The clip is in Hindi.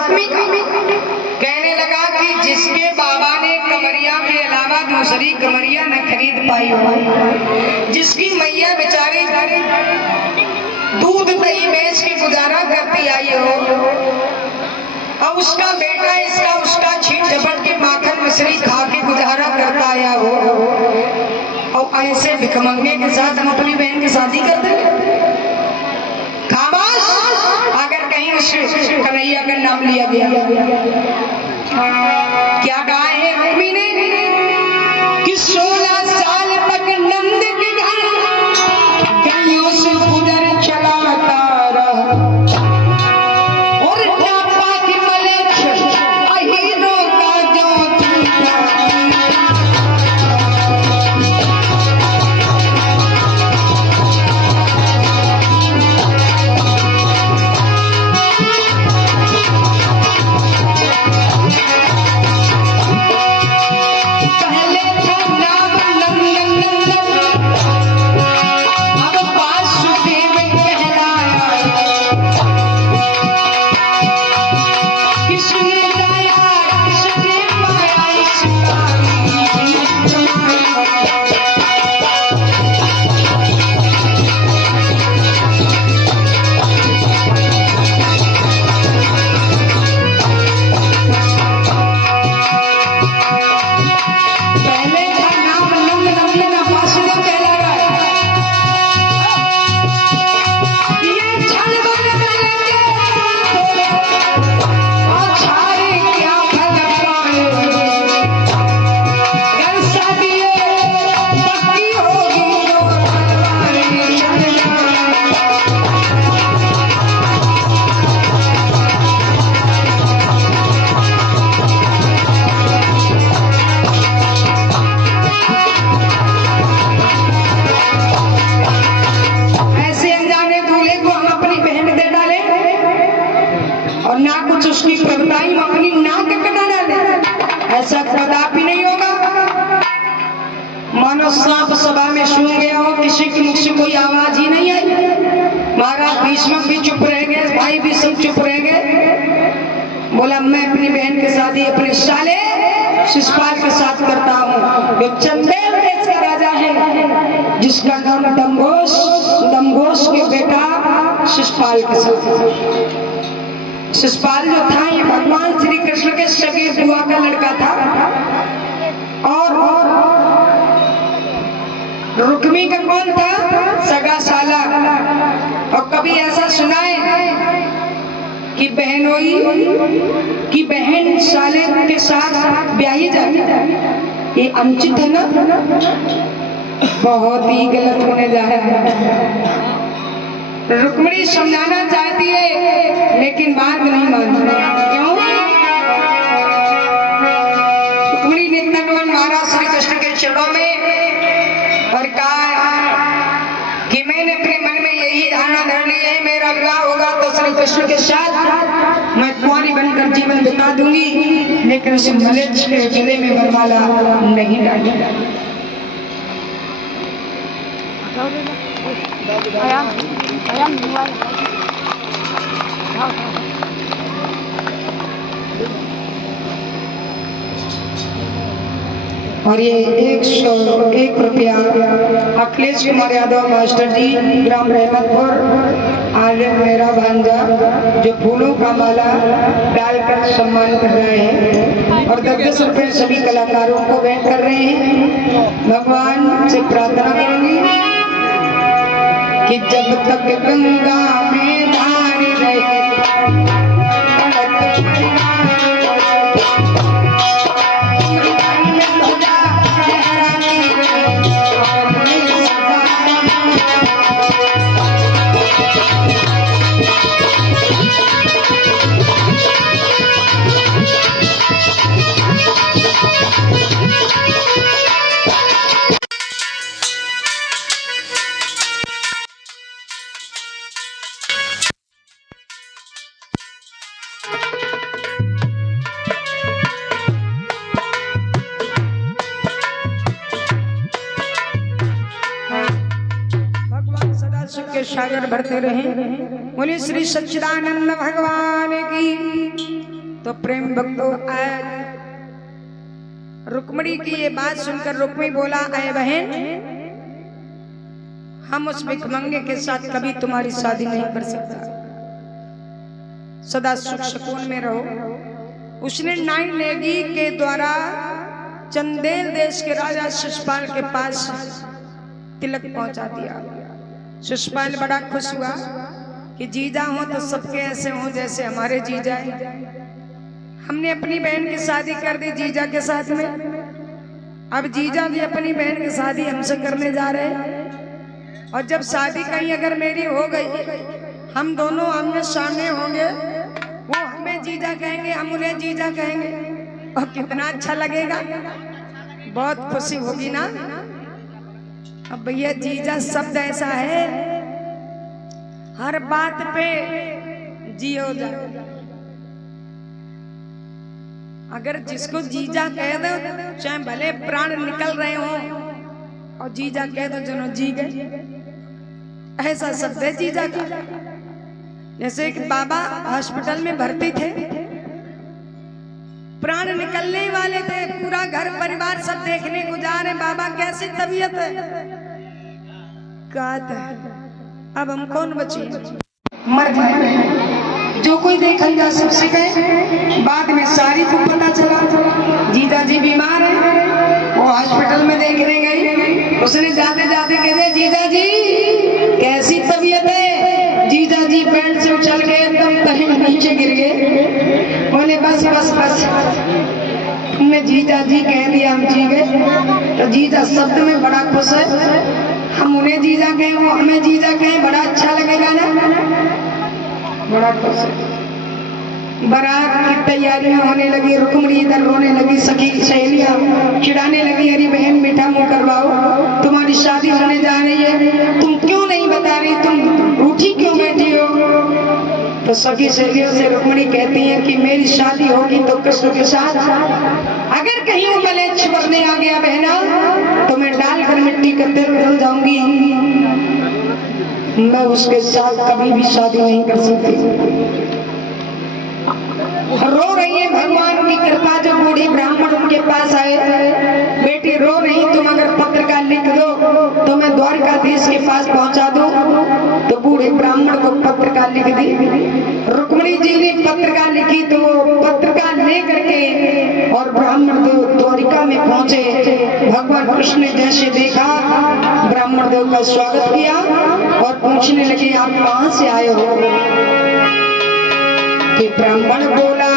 रुक्मी का। कहने लगा कि जिसके बाबा ने कमरिया के अलावा दूसरी कमरिया न खरीद पाई हो, जिसकी मैया बेचारी दूध दही बेच के गुजारा करती आई हो, अब उसका बेटा इसका उसका छीट झपट के माखन मिश्री खा के गुजारा करता आया हो, और ऐसे भिखमंगे के साथ हम अपनी बहन की शादी कर दें? खामोश। अगर कहीं उस कन्हैया का नाम लिया गया, क्या कहा है रुक्मी ने कि 16 साल तक नंद के घर गलियों से गुजर चलाता रहा, और टापा के मलेच्छ अहीरों का जो सांप सभा में सूंघ गया हो, किसी की मुख से कोई आवाज ही नहीं आई। महाराज भीष्मक भी चुप रह गए, भाई भी सब चुप रह गए। बोला मैं अपनी बहन के शादी अपने साले शिशुपाल के साथ करता हूँ, जो चंदेल देश का राजा है, जिसका नाम दमघोष, दमघोष के बेटा शिशुपाल के साथ। शिशुपाल जो था ये भगवान श्री कृष्ण के सगे बुआ का लड़का था, और रुक्मी का कौन था? सगा साला। और कभी ऐसा सुना है कि बहनोई की बहन साले के साथ ब्याही जाती? ये अनुचित है ना, बहुत ही गलत होने जा रहा है। रुक्मिणी समझाना चाहती है लेकिन बात नहीं मानती। क्यों? रुक्मिणी ने नटवन महाराज श्री कृष्ण के चरणों में और कहा कि मैंने अपने मन में यही धारणा धर ली है, मेरा विवाह होगा तो श्री कृष्ण के साथ मैं कुंवारी बनकर जीवन बिता दूंगी, लेकिन उसे मलेच्छ के गले में वरमाला नहीं डालूंगी। और ये 101 रुपया अखिलेश कुमार यादव मास्टर जी, ग्राम रहमतपुर, आर्य मेरा भांजा, जो फूलों का माला डालकर सम्मान कर रहे हैं, और 10 रुपये सभी कलाकारों को भेंट कर रहे हैं। भगवान से प्रार्थना करेंगे कि जब तक गंगा में धारी रहे सागर भरते रहे। बोले श्री सच्चिदानंद भगवान की। तो प्रेम भक्तों आज रुक्मिणी की ये बात सुनकर रुक्मी बोला, अय बहन, हम उस भिखमंगे के साथ कभी तुम्हारी शादी नहीं कर सकता, सदा सुख सुकून में रहो। उसने नाई नेगी के द्वारा चंदेल देश के राजा शिशुपाल के पास तिलक पहुंचा दिया। शिशुपाल बड़ा खुश हुआ कि जीजा हो तो सबके ऐसे हो जैसे हमारे जीजा हैं। हमने अपनी बहन की शादी कर दी जीजा के साथ में, अब जीजा भी अपनी बहन की शादी हमसे करने जा रहे हैं। और जब शादी कहीं अगर मेरी हो गई, हम दोनों आमने सामने होंगे, वो हमें जीजा कहेंगे, हम उन्हें जीजा कहेंगे, और कितना अच्छा लगेगा, बहुत खुशी होगी ना। अब भैया जीजा शब्द ऐसा है, हर बात पे जी हो जाए। अगर जिसको जीजा कह दो, चाहे भले प्राण निकल रहे हो, और जीजा कह दो जनो जी गए, ऐसा शब्द है जीजा का। जैसे एक बाबा हॉस्पिटल में भर्ती थे, प्राण निकलने वाले थे, पूरा घर परिवार सब देखने को जा रहे, बाबा कैसी तबीयत है, कहता है अब हम कौन बचे, मर जाए। जो कोई देखल जा सबसे गए, बाद में सारी को पता चला जीजा जी बीमार है, वो हॉस्पिटल में देखने गई। उसने जाते जाते कहते, जीजा जी कैसी तबीयत है? जीजा जी बेड से उछल के एकदम तहे नीचे गिर गए। बोले बस बस बस, तुमने जीजा जी कह दिया, हम जी गए। तो जीजा शब्द में बड़ा खुश है, हम उन्हें जीजा कहें, वो हमें जीजा कहें, बड़ा अच्छा लगेगा ना, बड़ा खुश है। बारात की तैयारियां होने लगी, रुक्मिणी इधर रोने लगी, सखी सहेलियां चिढ़ाने लगी, अरे बहन मीठा मुंह करवाओ, तुम्हारी शादी होने जा रही है, तुम क्यों नहीं बता रही, तुम रूठी क्यों बैठी हो? तो सखी सहेलियों से रुक्मिणी कहती है कि मेरी शादी होगी तो कृष्ण के साथ, अगर कहीं वो मलेच्छ करने आ गया बहना, तो मैं डालकर मिट्टी का तिल बदल जाऊंगी, मैं उसके साथ कभी भी शादी नहीं कर सकती। रो रही है, भगवान की कृपा, जो बूढ़ी ब्राह्मण उनके पास आए, बेटी रो रही, तुम अगर पत्र का लिख दो तो मैं द्वारकाधीश के पास पहुंचा दूं। तो बूढ़े ब्राह्मण को पत्र का लिख दी। रुक्मिणी जी ने पत्र का लिखी, तो पत्र का लेकर के और ब्राह्मण देव द्वारिका में पहुंचे। भगवान कृष्ण ने जैसे देखा, ब्राह्मण देव का स्वागत किया और पूछने लगे, आप कहां से आए हो? कि ब्राह्मण बोला,